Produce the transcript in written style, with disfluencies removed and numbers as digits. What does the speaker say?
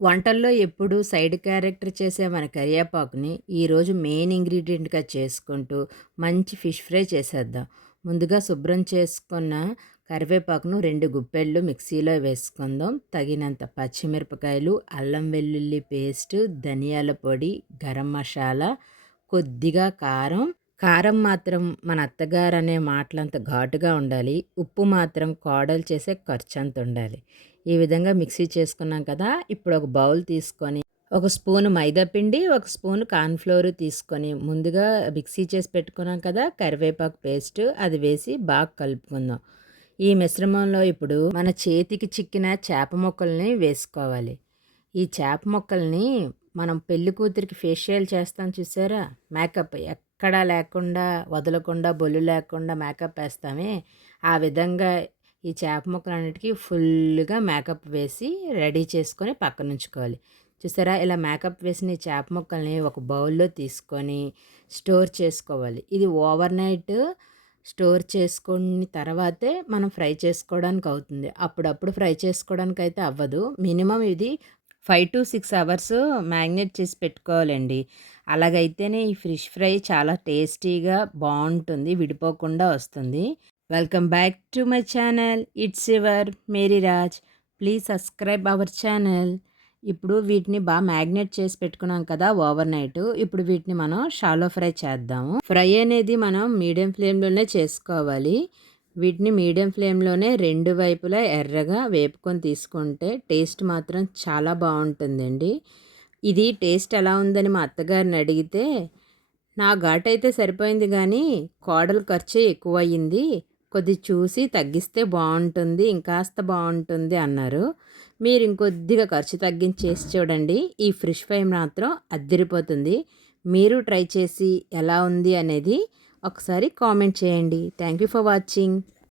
వంటల్లో ఎప్పుడూ side character చేసే మన కరివేపాకుని ఈరోజు మెయిన్ ఇంగ్రీడియంట్‌గా చేసుకుంటూ మంచి ఫిష్ ఫ్రై చేసేద్దాం. ముందుగా శుభ్రం చేసుకున్న కరివేపాకును 2 గుప్పెళ్ళు మిక్సీలో వేసుకుందాం. తగినంత పచ్చిమిరపకాయలు, అల్లం వెల్లుల్లి పేస్టు, ధనియాల పొడి, గరం మసాలా, కొద్దిగా కారం. కారం మాత్రం మన అత్తగారనే మాటలంత ఘాటుగా ఉండాలి. ఉప్పు మాత్రం కోడలు చేసే ఖర్చంత ఉండాలి. ఈ విధంగా మిక్సీ చేసుకున్నాం కదా! ఇప్పుడు ఒక బౌల్ తీసుకొని, ఒక స్పూను మైదా పిండి, ఒక స్పూను కార్న్‌ఫ్లోర్ తీసుకొని, ముందుగా మిక్సీ చేసి పెట్టుకున్నాం కదా! కరివేపాకు పేస్టు అది వేసి బాగా కలుపుకుందాం. ఈ మిశ్రమంలో ఇప్పుడు మన చేతికి చిక్కిన చేప ముక్కల్ని వేసుకోవాలి. ఈ చేప ముక్కల్ని మనం పెళ్లి కూతురికి ఫేషియల్ చేస్తాం చూసారా? మేకప్ ఎక్కడా లేకుండా, వదలకుండా, బొల్లు లేకుండా మేకప్ ఏస్తామే, ఆ విధంగా ఈ చేప ముక్కలన్నిటికీ ఫుల్లుగా మేకప్ వేసి రెడీ చేసుకొని పక్కనుంచుకోవాలి. చూసారా? ఇలా మేకప్ వేసిన ఈ చేప ముక్కల్ని ఒక బౌల్‌లో తీసుకొని స్టోర్ చేసుకోవాలి. ఇది ఓవర్ నైట్ స్టోర్ చేసుకున్న తర్వాతే మనం ఫ్రై చేసుకోవడానికి అవుతుంది. అప్పుడప్పుడు ఫ్రై చేసుకోవడానికైతే అవ్వదు. మినిమమ్ ఇది 5-6 అవర్స్ మ్యాగ్నేట్ చేసి పెట్టుకోవాలండి. అలాగైతేనే ఈ ఫిష్ ఫ్రై చాలా టేస్టీగా బావుంటుంది. విడిపోకుండా వస్తుంది. Welcome back to my channel. It's your Mary Raj. Please subscribe our channel. ఇప్పుడు వీటిని బాగా మ్యాగ్నేట్ చేసి పెట్టుకున్నాం కదా ఓవర్ నైట్. ఇప్పుడు వీటిని మనం షాలో ఫ్రై చేద్దాము. ఫ్రై అనేది మనం మీడియం ఫ్లేమ్‌లోనే చేసుకోవాలి. వీటిని మీడియం ఫ్లేమ్‌లోనే 2 వైపులా ఎర్రగా వేపుకొని తీసుకుంటే టేస్ట్ మాత్రం చాలా బావుంటుందండి. ఇది టేస్ట్ ఎలా ఉందని మా అత్తగారిని అడిగితే, నా ఘాటైతే సరిపోయింది గానీ, కోడలు ఖర్చే ఎక్కువయ్యింది. కొద్దిగా చూసి తగ్గిస్తే బావుంటుంది, ఇంకాస్త బావుంటుంది అన్నారు. మీరు ఇంకొద్దిగా ఖర్చు తగ్గించి చేసి చూడండి. ఈ ఫిష్ ఫ్రై మాత్రం అద్దిరిపోతుంది. మీరు ట్రై చేసి ఎలా ఉంది అనేది ఒకసారి కామెంట్ చేయండి. Thank you for watching.